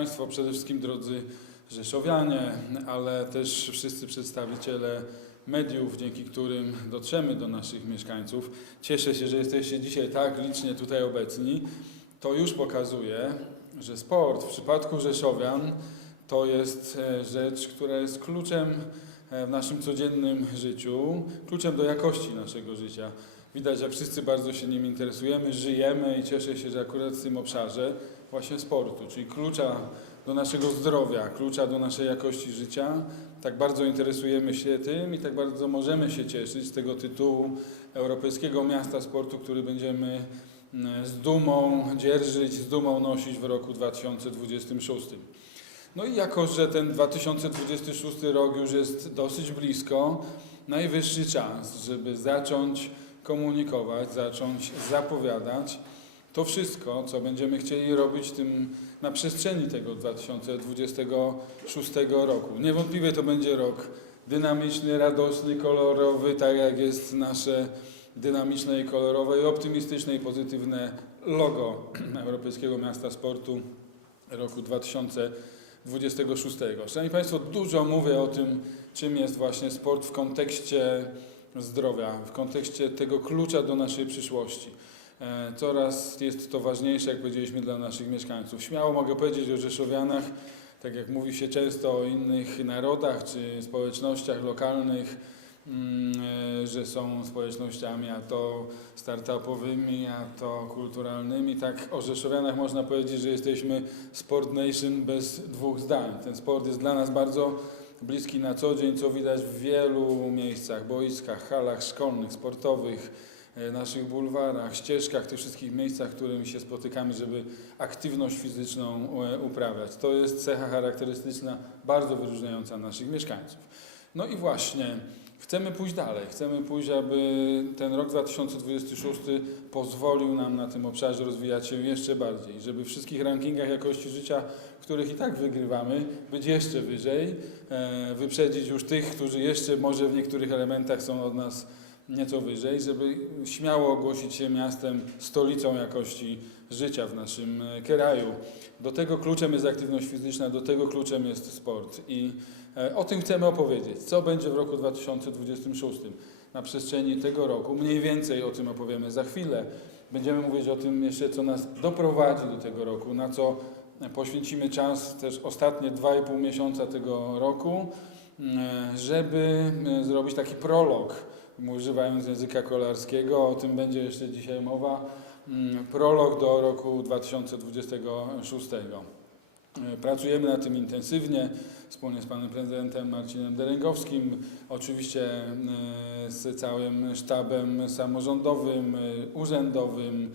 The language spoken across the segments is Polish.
Państwo, przede wszystkim drodzy Rzeszowianie, ale też wszyscy przedstawiciele mediów, dzięki którym dotrzemy do naszych mieszkańców. Cieszę się, że jesteście dzisiaj tak licznie tutaj obecni. To już pokazuje, że sport w przypadku Rzeszowian to jest e, rzecz, która jest kluczem e, w naszym codziennym życiu, kluczem do jakości naszego życia. Widać, że wszyscy bardzo się nim interesujemy, żyjemy i cieszę się, że akurat w tym obszarze właśnie sportu, czyli klucza do naszego zdrowia, klucza do naszej jakości życia. Tak bardzo interesujemy się tym i tak bardzo możemy się cieszyć z tego tytułu Europejskiego Miasta Sportu, który będziemy mm, z dumą dzierżyć, z dumą nosić w roku 2026. No i jako, że ten 2026 rok już jest dosyć blisko, najwyższy czas, żeby zacząć komunikować, zacząć zapowiadać to wszystko, co będziemy chcieli robić tym, na przestrzeni tego 2026 roku. Niewątpliwie to będzie rok dynamiczny, radosny, kolorowy, tak jak jest nasze dynamiczne i kolorowe i optymistyczne i pozytywne logo Europejskiego Miasta Sportu roku 2026. Szanowni Państwo, dużo mówię o tym, czym jest właśnie sport w kontekście zdrowia, w kontekście tego klucza do naszej przyszłości. E, Coraz jest to ważniejsze, jak powiedzieliśmy, dla naszych mieszkańców. Śmiało mogę powiedzieć o Rzeszowianach, tak jak mówi się często o innych narodach czy społecznościach lokalnych, mm, e, że są społecznościami a to startupowymi, a to kulturalnymi. Tak o Rzeszowianach można powiedzieć, że jesteśmy sport nation bez dwóch zdań. Ten sport jest dla nas bardzo bliski na co dzień, co widać w wielu miejscach, boiskach, halach szkolnych, sportowych, e, naszych bulwarach, ścieżkach, tych wszystkich miejscach, w których się spotykamy, żeby aktywność fizyczną e, uprawiać. To jest cecha charakterystyczna, bardzo wyróżniająca naszych mieszkańców. No i właśnie, chcemy pójść dalej. Chcemy pójść, aby ten rok 2026 pozwolił nam na tym obszarze rozwijać się jeszcze bardziej, żeby w wszystkich rankingach jakości życia, których i tak wygrywamy, być jeszcze wyżej, e, wyprzedzić już tych, którzy jeszcze może w niektórych elementach są od nas nieco wyżej, żeby śmiało ogłosić się miastem, stolicą jakości życia w naszym e, kraju. Do tego kluczem jest aktywność fizyczna, do tego kluczem jest sport i o tym chcemy opowiedzieć. Co będzie w roku 2026? Na przestrzeni tego roku, mniej więcej o tym opowiemy za chwilę. Będziemy mówić o tym jeszcze, co nas doprowadzi do tego roku, na co poświęcimy czas też ostatnie 2,5 miesiąca tego roku, e, żeby e, zrobić taki prolog, używając języka kolarskiego, o tym będzie jeszcze dzisiaj mowa, mm, prolog do roku 2026. E, Pracujemy nad tym intensywnie wspólnie z panem prezydentem Marcinem Derengowskim, oczywiście e, z całym sztabem samorządowym, e, urzędowym,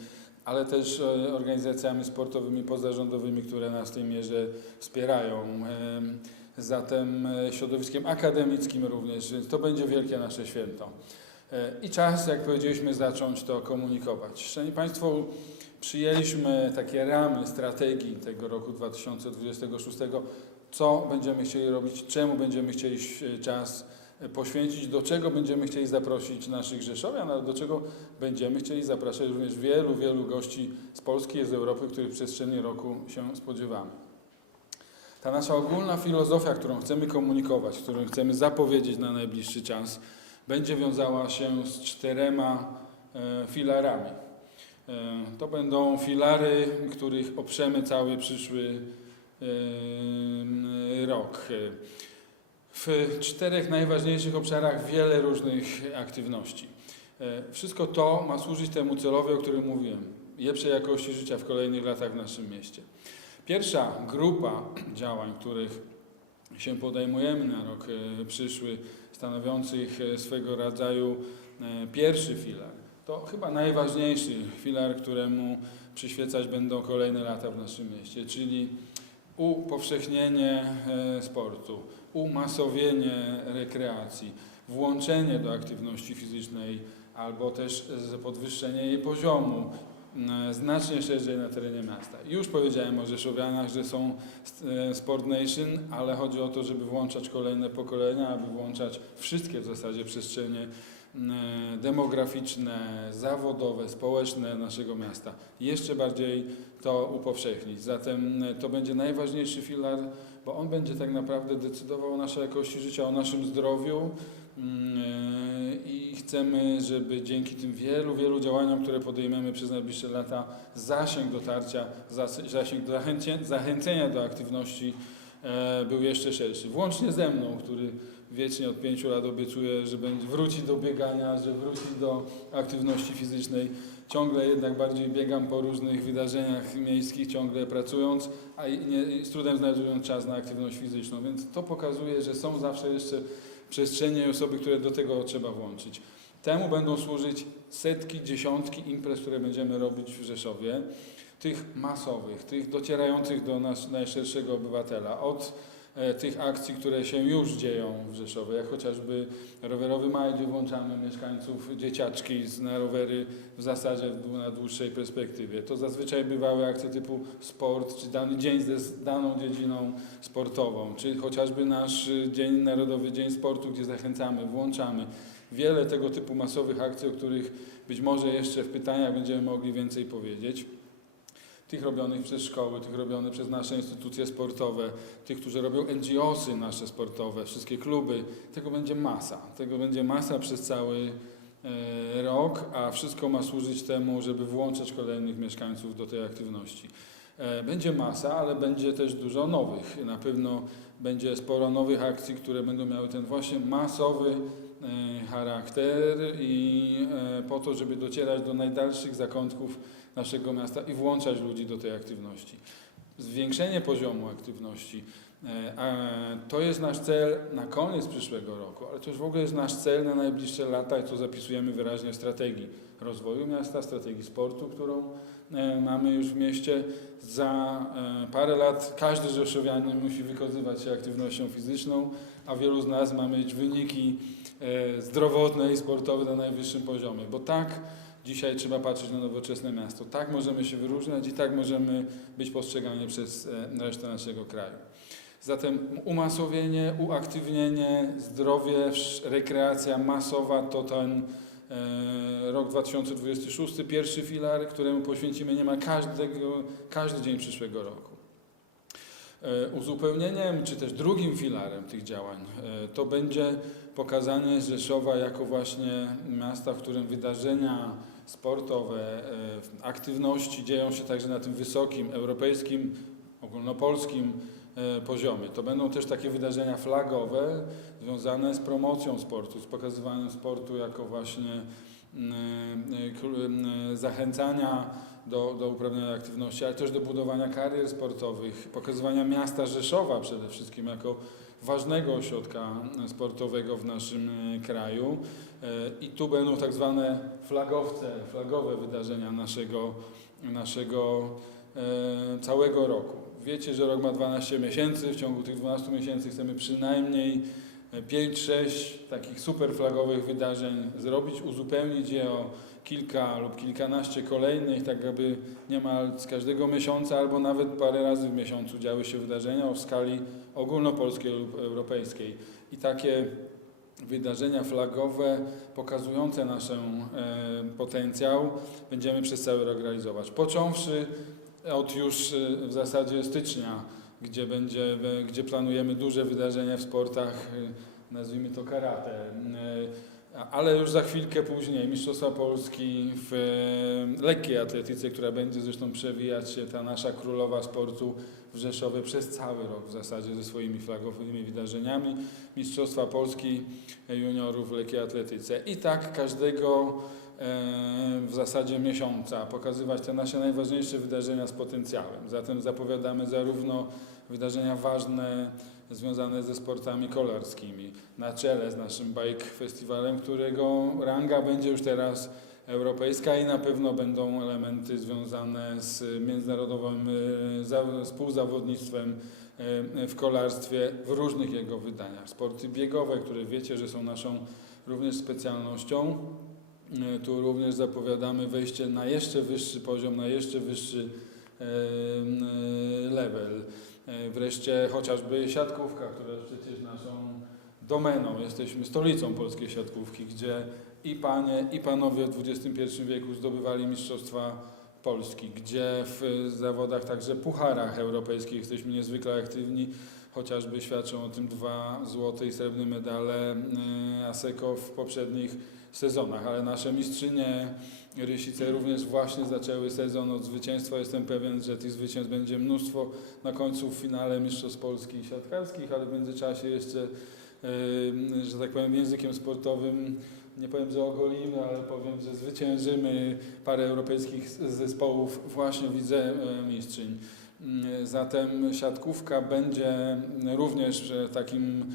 ale też organizacjami sportowymi pozarządowymi, które nas w tej mierze wspierają. Zatem środowiskiem akademickim również, więc to będzie wielkie nasze święto. I czas, jak powiedzieliśmy, zacząć to komunikować. Szanowni Państwo, przyjęliśmy takie ramy strategii tego roku 2026, co będziemy chcieli robić, czemu będziemy chcieli e, czas e, poświęcić, do czego będziemy chcieli zaprosić naszych Rzeszowian, ale do czego będziemy chcieli zapraszać również wielu, wielu gości z Polski i z Europy, których w przestrzeni roku się spodziewamy. Ta nasza ogólna filozofia, którą chcemy komunikować, którą chcemy zapowiedzieć na najbliższy czas, będzie wiązała się z czterema e, filarami. E, to będą filary, których oprzemy cały przyszły e, rok. W czterech najważniejszych obszarach wiele różnych aktywności. E, Wszystko to ma służyć temu celowi, o którym mówiłem. Lepszej jakości życia w kolejnych latach w naszym mieście. Pierwsza grupa działań, których się podejmujemy na rok przyszły, stanowiących swego rodzaju pierwszy filar, to chyba najważniejszy filar, któremu przyświecać będą kolejne lata w naszym mieście, czyli upowszechnienie e, sportu, umasowienie rekreacji, włączenie do aktywności fizycznej albo też podwyższenie jej poziomu m, znacznie szerzej na terenie miasta. Już powiedziałem o Rzeszowianach, że są e, Sport Nation, ale chodzi o to, żeby włączać kolejne pokolenia, aby włączać wszystkie w zasadzie przestrzenie e, demograficzne, zawodowe, społeczne naszego miasta. Jeszcze bardziej to upowszechnić. Zatem e, to będzie najważniejszy filar, bo on będzie tak naprawdę decydował o naszej jakości życia, o naszym zdrowiu. Mm, e, I chcemy, żeby dzięki tym wielu, wielu działaniom, które podejmiemy przez najbliższe lata, zasięg dotarcia, zas- zasięg zachęcenia do aktywności e, był jeszcze szerszy. Włącznie ze mną, który wiecznie od pięciu lat obiecuje, że będzie wróci do biegania, że wróci do aktywności fizycznej. Ciągle jednak bardziej biegam po różnych wydarzeniach miejskich, ciągle pracując, a nie, z trudem znajdując czas na aktywność fizyczną. Więc to pokazuje, że są zawsze jeszcze przestrzenie i osoby, które do tego trzeba włączyć. Temu będą służyć setki, dziesiątki imprez, które będziemy robić w Rzeszowie, tych masowych, tych docierających do nas najszerszego obywatela, od tych akcji, które się już dzieją w Rzeszowie, jak chociażby rowerowy maj, gdzie włączamy mieszkańców, dzieciaczki na rowery w zasadzie na dłuższej perspektywie. To zazwyczaj bywały akcje typu sport, czy dany dzień z daną dziedziną sportową, czy chociażby nasz y, Dzień Narodowy Dzień Sportu, gdzie zachęcamy, włączamy. Wiele tego typu masowych akcji, o których być może jeszcze w pytaniach będziemy mogli więcej powiedzieć. Tych robionych przez szkoły, tych robionych przez nasze instytucje sportowe, tych, którzy robią NGOsy nasze sportowe, wszystkie kluby. Tego będzie masa. Tego będzie masa przez cały e, rok, a wszystko ma służyć temu, żeby włączać kolejnych mieszkańców do tej aktywności. E, Będzie masa, ale będzie też dużo nowych. Na pewno będzie sporo nowych akcji, które będą miały ten właśnie masowy charakter i e, po to, żeby docierać do najdalszych zakątków naszego miasta i włączać ludzi do tej aktywności. Zwiększenie poziomu aktywności e, to jest nasz cel na koniec przyszłego roku, ale to już w ogóle jest nasz cel na najbliższe lata i to zapisujemy wyraźnie w strategii rozwoju miasta, strategii sportu, którą e, mamy już w mieście. Za e, parę lat każdy rzeszowianin musi wykazywać się aktywnością fizyczną, a wielu z nas ma mieć wyniki e, zdrowotne i sportowe na najwyższym poziomie, bo tak dzisiaj trzeba patrzeć na nowoczesne miasto. Tak możemy się wyróżniać i tak możemy być postrzegani przez e, resztę naszego kraju. Zatem umasowienie, uaktywnienie, zdrowie, rekreacja masowa to ten e, rok 2026, pierwszy filar, któremu poświęcimy niemal każdego, każdy dzień przyszłego roku. E, Uzupełnieniem, czy też drugim filarem tych działań e, to będzie pokazanie Rzeszowa jako właśnie miasta, w którym wydarzenia sportowe, aktywności dzieją się także na tym wysokim, europejskim, ogólnopolskim e, poziomie. To będą też takie wydarzenia flagowe związane z promocją sportu, z pokazywaniem sportu jako właśnie mm, e, mm, zachęcania do, do uprawniania aktywności, ale też do budowania karier sportowych, pokazywania miasta Rzeszowa przede wszystkim jako ważnego ośrodka sportowego w naszym e, kraju. E, I tu będą tak zwane flagowce, flagowe wydarzenia naszego, naszego e, całego roku. Wiecie, że rok ma 12 miesięcy, w ciągu tych 12 miesięcy chcemy przynajmniej 5-6 takich super flagowych wydarzeń zrobić, uzupełnić je o kilka lub kilkanaście kolejnych, tak aby niemal z każdego miesiąca albo nawet parę razy w miesiącu działy się wydarzenia o skali ogólnopolskiej lub europejskiej. I takie wydarzenia flagowe pokazujące nasz e, potencjał będziemy przez cały rok realizować. Począwszy od już e, w zasadzie stycznia, gdzie, będzie, gdzie planujemy duże wydarzenia w sportach, e, nazwijmy to karate, e, ale już za chwilkę później Mistrzostwa Polski w lekkiej atletyce, która będzie zresztą przewijać się, ta nasza królowa sportu w Rzeszowie przez cały rok w zasadzie ze swoimi flagowymi wydarzeniami. Mistrzostwa Polski juniorów w lekkiej atletyce. I tak każdego w zasadzie miesiąca pokazywać te nasze najważniejsze wydarzenia z potencjałem. Zatem zapowiadamy zarówno wydarzenia ważne związane ze sportami kolarskimi na czele z naszym bike festiwalem, którego ranga będzie już teraz europejska i na pewno będą elementy związane z międzynarodowym e, za- współzawodnictwem e, w kolarstwie w różnych jego wydaniach. Sporty biegowe, które wiecie, że są naszą również specjalnością. E, Tu również zapowiadamy wejście na jeszcze wyższy poziom, na jeszcze wyższy e, e, level. Wreszcie chociażby siatkówka, która jest przecież naszą domeną, jesteśmy stolicą polskiej siatkówki, gdzie i panie, i panowie w XXI wieku zdobywali mistrzostwa Polski, gdzie w zawodach, także pucharach europejskich jesteśmy niezwykle aktywni, chociażby świadczą o tym dwa złote i srebrne medale ASECO w poprzednich sezonach, ale nasze mistrzynie Rysice również właśnie zaczęły sezon od zwycięstwa. Jestem pewien, że tych zwycięstw będzie mnóstwo na końcu w finale Mistrzostw Polski siatkarskich, ale w międzyczasie jeszcze, że tak powiem, językiem sportowym nie powiem, że ogolimy, ale powiem, że zwyciężymy parę europejskich zespołów właśnie widzę e, mistrzyń. Zatem siatkówka będzie również e, takim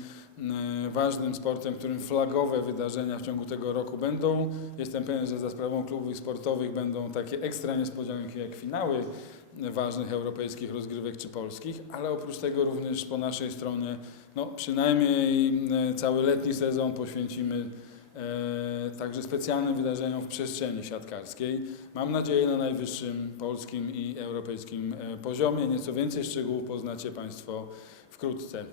ważnym sportem, którym flagowe wydarzenia w ciągu tego roku będą. Jestem pewien, że za sprawą klubów sportowych będą takie ekstra niespodzianki jak finały ważnych europejskich rozgrywek czy polskich, ale oprócz tego również po naszej stronie no, przynajmniej e, cały letni sezon poświęcimy e, także specjalnym wydarzeniom w przestrzeni siatkarskiej. Mam nadzieję na najwyższym polskim i europejskim e, poziomie. Nieco więcej szczegółów poznacie Państwo wkrótce.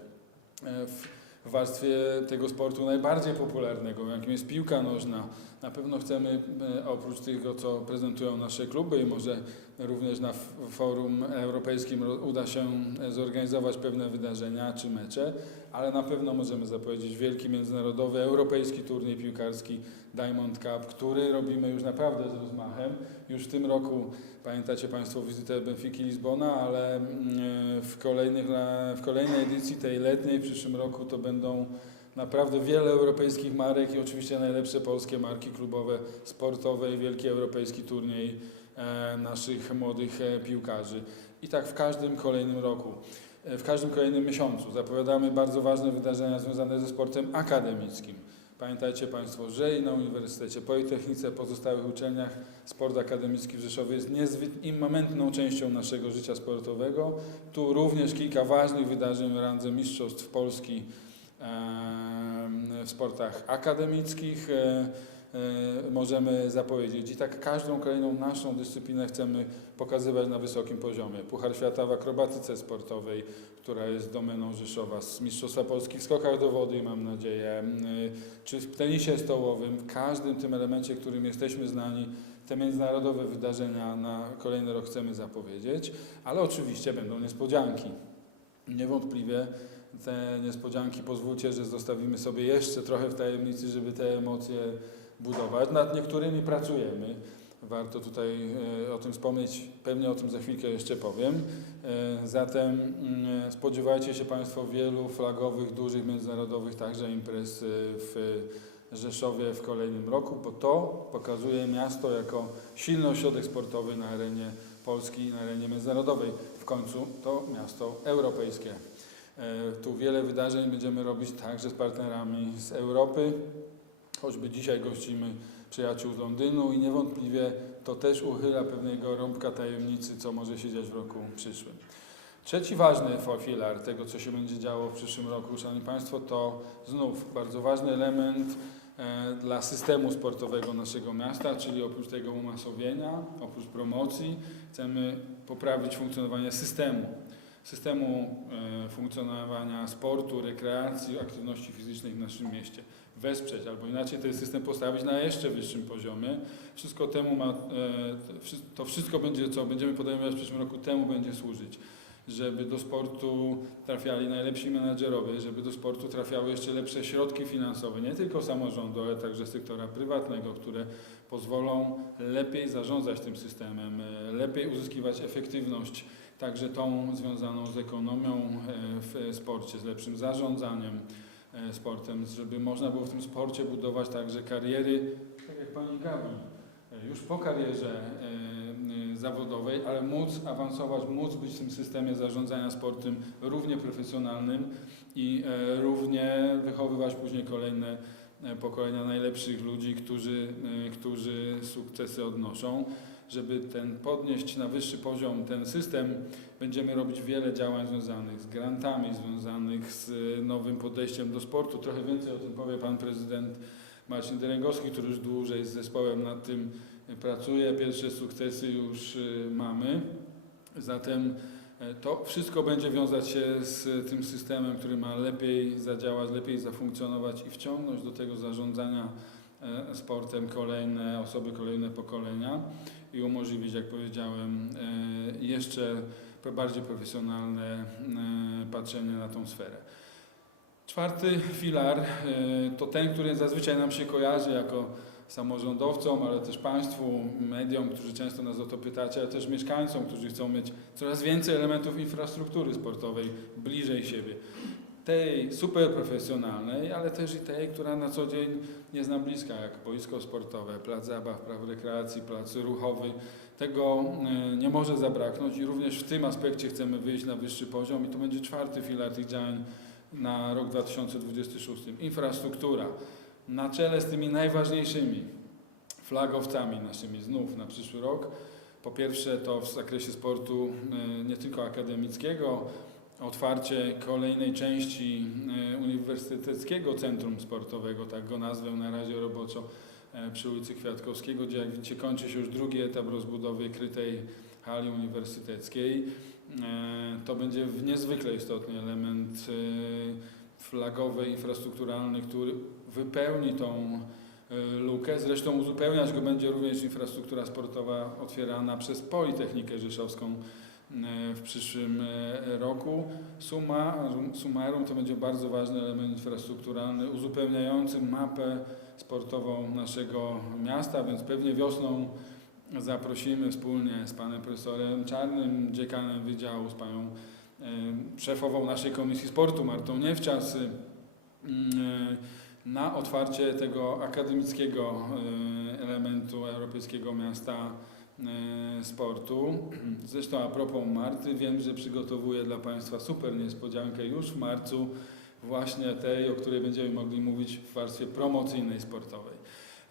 E, w w warstwie tego sportu najbardziej popularnego, jakim jest piłka nożna, na pewno chcemy e, oprócz tego, co prezentują nasze kluby i może również na forum europejskim ro- uda się e, zorganizować pewne wydarzenia czy mecze, ale na pewno możemy zapowiedzieć wielki międzynarodowy europejski turniej piłkarski Diamond Cup, który robimy już naprawdę z rozmachem. Już w tym roku pamiętacie Państwo wizytę Benfiki Lizbona, ale mm, w, kolejnych, w kolejnej edycji tej letniej w przyszłym roku to będą naprawdę wiele europejskich marek i oczywiście najlepsze polskie marki klubowe, sportowe i wielki europejski turniej e, naszych młodych e, piłkarzy. I tak w każdym kolejnym roku, e, w każdym kolejnym miesiącu zapowiadamy bardzo ważne wydarzenia związane ze sportem akademickim. Pamiętajcie Państwo, że i na Uniwersytecie Politechnice, pozostałych uczelniach sport akademicki w Rzeszowie jest niezwykle immamentną częścią naszego życia sportowego. Tu również kilka ważnych wydarzeń w randze Mistrzostw Polski w sportach akademickich e, e, możemy zapowiedzieć. I tak każdą kolejną naszą dyscyplinę chcemy pokazywać na wysokim poziomie. Puchar Świata w akrobatyce sportowej, która jest domeną Rzeszowa, Mistrzostwa Polski w skokach do wody, mam nadzieję, czy w tenisie stołowym, w każdym tym elemencie, którym jesteśmy znani, te międzynarodowe wydarzenia na kolejny rok chcemy zapowiedzieć, ale oczywiście będą niespodzianki. Niewątpliwie te niespodzianki pozwólcie, że zostawimy sobie jeszcze trochę w tajemnicy, żeby te emocje budować. Nad niektórymi pracujemy. Warto tutaj e, o tym wspomnieć, pewnie o tym za chwilkę jeszcze powiem. E, Zatem mm, spodziewajcie się Państwo wielu flagowych, dużych, międzynarodowych także imprez e, w Rzeszowie w kolejnym roku, bo to pokazuje miasto jako silny ośrodek sportowy na arenie Polski i na arenie międzynarodowej. W końcu to miasto europejskie. E, Tu wiele wydarzeń będziemy robić także z partnerami z Europy, choćby dzisiaj gościmy przyjaciół z Londynu i niewątpliwie to też uchyla pewnego rąbka tajemnicy, co może się dziać w roku przyszłym. Trzeci ważny filar tego, co się będzie działo w przyszłym roku, Szanowni Państwo, to znów bardzo ważny element e, dla systemu sportowego naszego miasta, czyli oprócz tego umasowienia, oprócz promocji, chcemy poprawić funkcjonowanie systemu. Systemu e, funkcjonowania sportu, rekreacji, aktywności fizycznej w naszym mieście. Wesprzeć, albo inaczej ten system postawić na jeszcze wyższym poziomie. Wszystko temu ma, e, to wszystko będzie, co będziemy podejmować w przyszłym roku, temu będzie służyć żeby do sportu trafiali najlepsi menedżerowie, żeby do sportu trafiały jeszcze lepsze środki finansowe, nie tylko samorządu, ale także sektora prywatnego, które pozwolą lepiej zarządzać tym systemem, e, lepiej uzyskiwać efektywność, także tą związaną z ekonomią e, w sporcie, z lepszym zarządzaniem e, sportem, żeby można było w tym sporcie budować także kariery, tak jak pani Gabi, e, już po karierze zawodowej, ale móc awansować, móc być w tym systemie zarządzania sportem równie profesjonalnym i równie wychowywać później kolejne pokolenia najlepszych ludzi, którzy, którzy sukcesy odnoszą. Żeby ten podnieść na wyższy poziom ten system, będziemy robić wiele działań związanych z grantami, związanych z e, nowym podejściem do sportu. Trochę więcej o tym powie pan prezydent Marcin Derengowski, który już dłużej z zespołem nad tym pracuje. Pierwsze sukcesy już y, mamy. Zatem E, To wszystko będzie wiązać się z tym systemem, który ma lepiej zadziałać, lepiej zafunkcjonować i wciągnąć do tego zarządzania e, sportem kolejne osoby, kolejne pokolenia i umożliwić, jak powiedziałem, e, jeszcze bardziej profesjonalne e, patrzenie na tą sferę. Czwarty filar e, to ten, który zazwyczaj nam się kojarzy jako samorządowcom, ale też Państwu, mediom, którzy często nas o to pytacie, ale też mieszkańcom, którzy chcą mieć coraz więcej elementów infrastruktury sportowej bliżej siebie. Tej super profesjonalnej, ale też i tej, która na co dzień jest nam bliska, jak boisko sportowe, plac zabaw, prawo rekreacji, plac ruchowy. Tego e, nie może zabraknąć i również w tym aspekcie chcemy wyjść na wyższy poziom i to będzie czwarty filar tych działań na rok 2026. Infrastruktura na czele z tymi najważniejszymi flagowcami naszymi znów na przyszły rok. Po pierwsze to w zakresie sportu e, nie tylko akademickiego, otwarcie kolejnej części e, Uniwersyteckiego Centrum Sportowego, tak go nazwę na razie roboczo, e, przy ulicy Kwiatkowskiego, gdzie jak widzicie kończy się już drugi etap rozbudowy krytej hali uniwersyteckiej. E, To będzie niezwykle istotny element flagowy, infrastrukturalny, który wypełni tą lukę. Zresztą uzupełniać go będzie również infrastruktura sportowa otwierana przez Politechnikę Rzeszowską w przyszłym e, roku. Suma, summarum to będzie bardzo ważny element infrastrukturalny uzupełniający mapę sportową naszego miasta, więc pewnie wiosną zaprosimy wspólnie z panem profesorem Czarnym, dziekanem wydziału, z panią e, szefową naszej Komisji Sportu, Martą Niewczas, y, na otwarcie tego akademickiego e, elementu Europejskiego Miasta e, Sportu. Zresztą a propos Marty, wiem, że przygotowuję dla Państwa super niespodziankę już w marcu, właśnie tej, o której będziemy mogli mówić w warstwie promocyjnej, sportowej.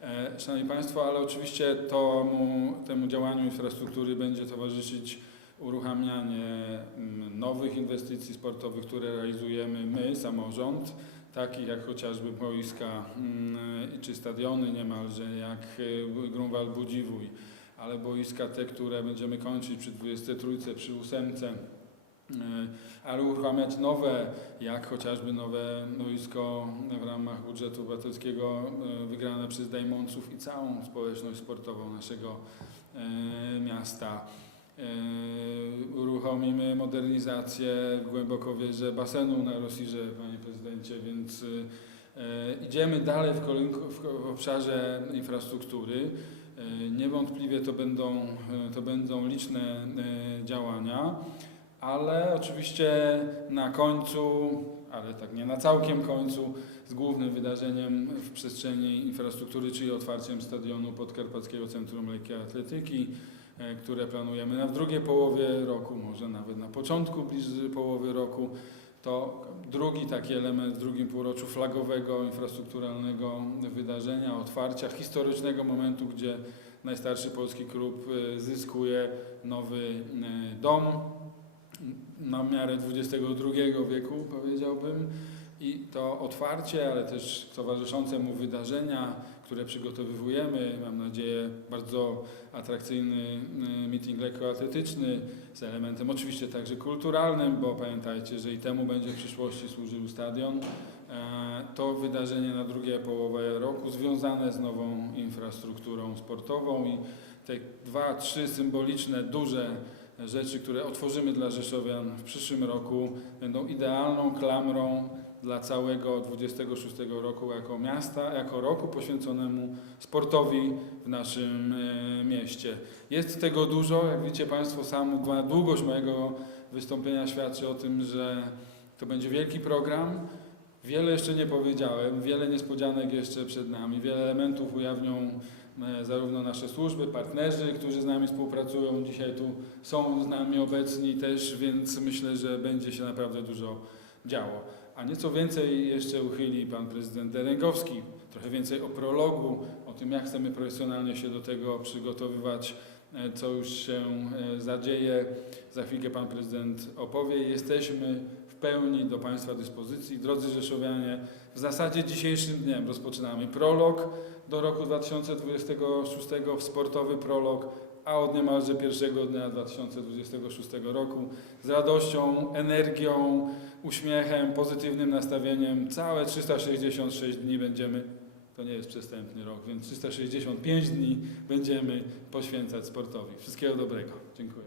E, Szanowni Państwo, ale oczywiście tomu, temu działaniu infrastruktury będzie towarzyszyć uruchamianie mm, nowych inwestycji sportowych, które realizujemy my, samorząd, takich jak chociażby boiska mm, czy stadiony niemalże, jak e, Grunwald Budziwój, ale boiska te, które będziemy kończyć przy 23, przy 8, e, ale uruchamiać nowe, jak chociażby nowe boisko w ramach budżetu obywatelskiego e, wygrane przez Dajmonców i całą społeczność sportową naszego e, miasta. Uruchomimy modernizację w Głębokowierze basenu na Rosirze, panie prezydencie, więc idziemy dalej w, w obszarze infrastruktury. E, Niewątpliwie to będą, e, to będą liczne e, działania, ale oczywiście na końcu, ale tak nie na całkiem końcu, z głównym wydarzeniem w przestrzeni infrastruktury, czyli otwarciem stadionu Podkarpackiego Centrum Lekkiej Atletyki, które planujemy na drugiej połowie roku, może nawet na początku bliżej połowy roku. To drugi taki element w drugim półroczu flagowego, infrastrukturalnego wydarzenia, otwarcia historycznego momentu, gdzie najstarszy polski klub e, zyskuje nowy e, dom na miarę XXI wieku, powiedziałbym. I to otwarcie, ale też towarzyszące mu wydarzenia, które przygotowujemy, mam nadzieję, bardzo atrakcyjny y, meeting lekkoatletyczny z elementem oczywiście także kulturalnym, bo pamiętajcie, że i temu będzie w przyszłości służył stadion. E, To wydarzenie na drugie połowę roku związane z nową infrastrukturą sportową i te dwa, trzy symboliczne, duże rzeczy, które otworzymy dla Rzeszowian w przyszłym roku, będą idealną klamrą dla całego 26 roku jako miasta, jako roku poświęconemu sportowi w naszym e, mieście. Jest tego dużo, jak widzicie Państwo, sam długość mojego wystąpienia świadczy o tym, że to będzie wielki program. Wiele jeszcze nie powiedziałem, wiele niespodzianek jeszcze przed nami, wiele elementów ujawnią zarówno nasze służby, partnerzy, którzy z nami współpracują, dzisiaj tu są z nami obecni też, więc myślę, że będzie się naprawdę dużo działo. A nieco więcej jeszcze uchyli pan prezydent Derengowski, trochę więcej o prologu, o tym jak chcemy profesjonalnie się do tego przygotowywać, e, co już się e, zadzieje. Za chwilkę pan prezydent opowie. Jesteśmy w pełni do Państwa dyspozycji. Drodzy Rzeszowianie, w zasadzie dzisiejszym dniem rozpoczynamy prolog do roku 2026, sportowy prolog, a od niemalże pierwszego dnia 2026 roku z radością, energią, uśmiechem, pozytywnym nastawieniem całe 366 dni będziemy, to nie jest przestępny rok, więc 365 dni będziemy poświęcać sportowi. Wszystkiego dobrego. Dziękuję.